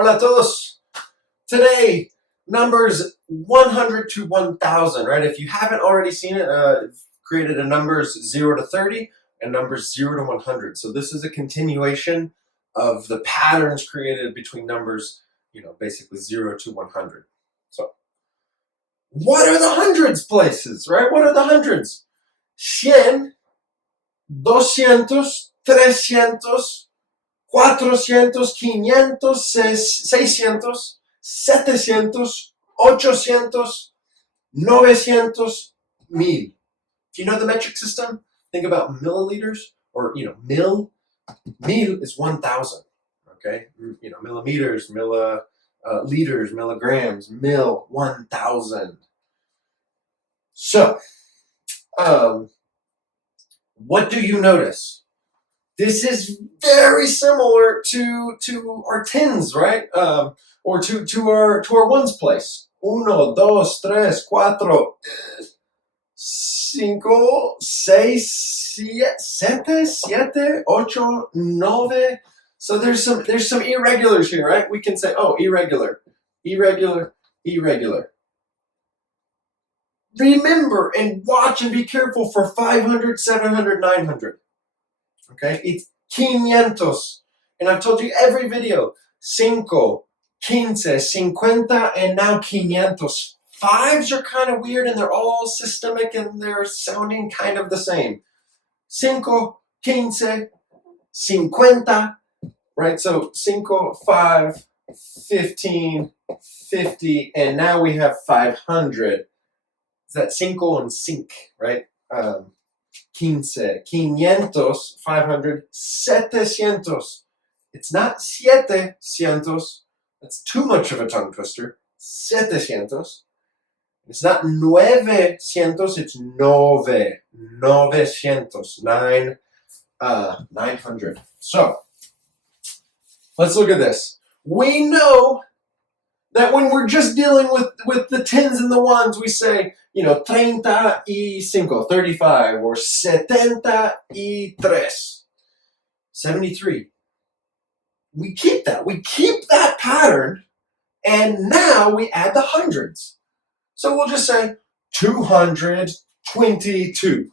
Hola a todos. Today, numbers 100 to 1000, right? If you haven't already seen it, created a numbers 0 to 30 and numbers 0 to 100. So this is a continuation of the patterns created between numbers, basically 0 to 100. So what are the hundreds places, right? What are the hundreds? 100, 200, 300, 400, 500, 600, 700, 800, 900, 1000. If you know the metric system, think about milliliters or, mil. Mil is 1000, okay? Millimeters, liters, milligrams, mil, 1000. So, what do you notice? This is very similar to our tens, right? Or to our ones place. 1, 2, 3, 4, 5, 6, 7, 8, 9. So there's some irregulars here, right? We can say, oh, irregular, irregular, irregular. Remember and watch and be careful for 500, 700, 900. Okay, it's 500. And I've told you every video, 5, 15, 50, and now 500. Fives are kind of weird and they're all systemic and they're sounding kind of the same. 5, 15, 50, right? So 5, 5, 15, 50, and now we have 500. Is that 5 and cinc, right? 15, 500, 700. It's not 700. That's too much of a tongue twister. 700. It's not 900, it's 900. 900. So, let's look at this. We know that when we're just dealing with the tens and the ones, we say, 35, 35, or 73, 73. We keep that. We keep that pattern, and now we add the hundreds. So we'll just say 222,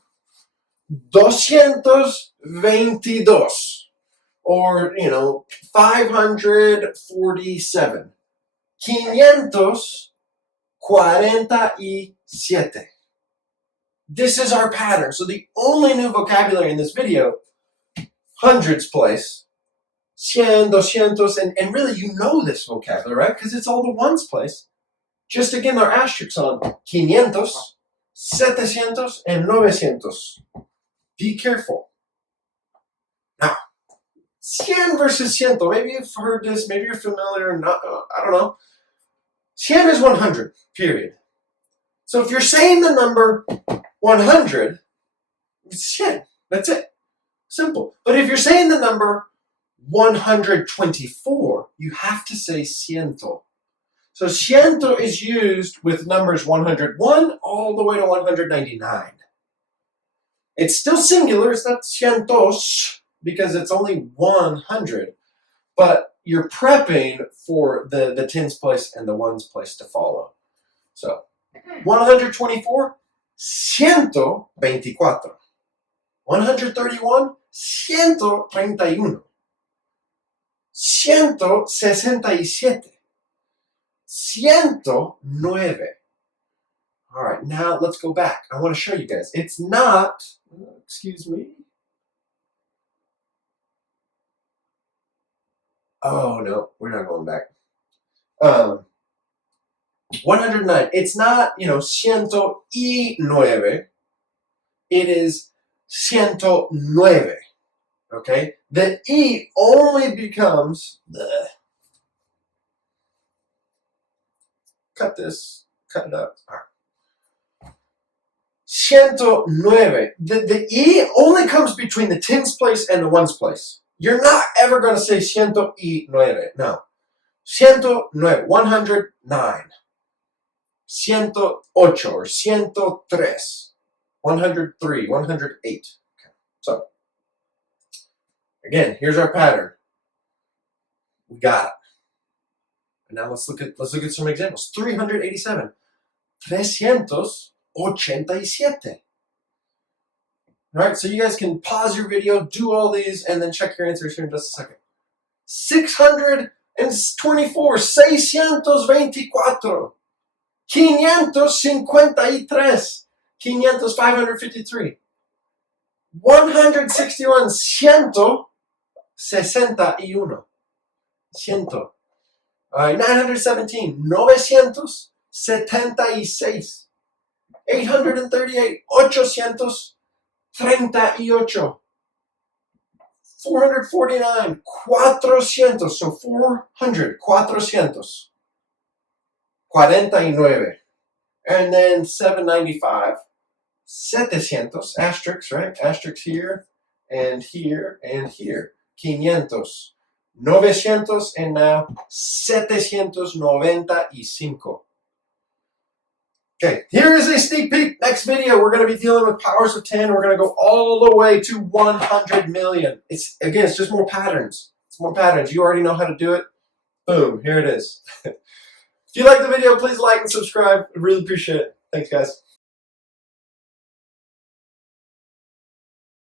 222, or, 547, 547. This is our pattern. So the only new vocabulary in this video, hundreds place, 100, 200, and really you know this vocabulary, right? Because it's all the ones place. Just again, our asterisks on 500, 700, and 900. Be careful. Now, 100 versus 100. Maybe you've heard this. Maybe you're familiar or not. I don't know. 100 is 100, period. So if you're saying the number 100, it's 100. That's it. Simple. But if you're saying the number 124, you have to say 100. So 100 is used with numbers 101 all the way to 199. It's still singular. It's not cientos because it's only 100. But you're prepping for the tens place and the ones place to follow. So 124, 124. 131, 131. 167. 109. All right, now let's go back. I want to show you guys. It's not, excuse me. Oh, no, we're not going back. 109. It's not, 109. It is 109. Okay? The E only becomes the. Cut this. Cut it up. All right. 109. The E only comes between the tens place and the ones place. You're not ever going to say 109. No. 109. 109. 108 or 103. 103. 108. Okay. So, again, here's our pattern. We got it. And now let's look at some examples. 387. 387. Alright, so you guys can pause your video, do all these, and then check your answers here in just a second. 624. 624. 553. 553. 161. 161. 100. 917. 976. 838. 838. 449. 400. So 400. 400. 49. And then 795. 700. Asterisks, right? Asterisks here, and here, and here. 500. 900, and now 795. Okay, here is a sneak peek. Next video, we're going to be dealing with powers of 10. We're going to go all the way to 100 million. It's just more patterns. It's more patterns. You already know how to do it. Boom, here it is. If you like the video, please like and subscribe. I really appreciate it. Thanks, guys.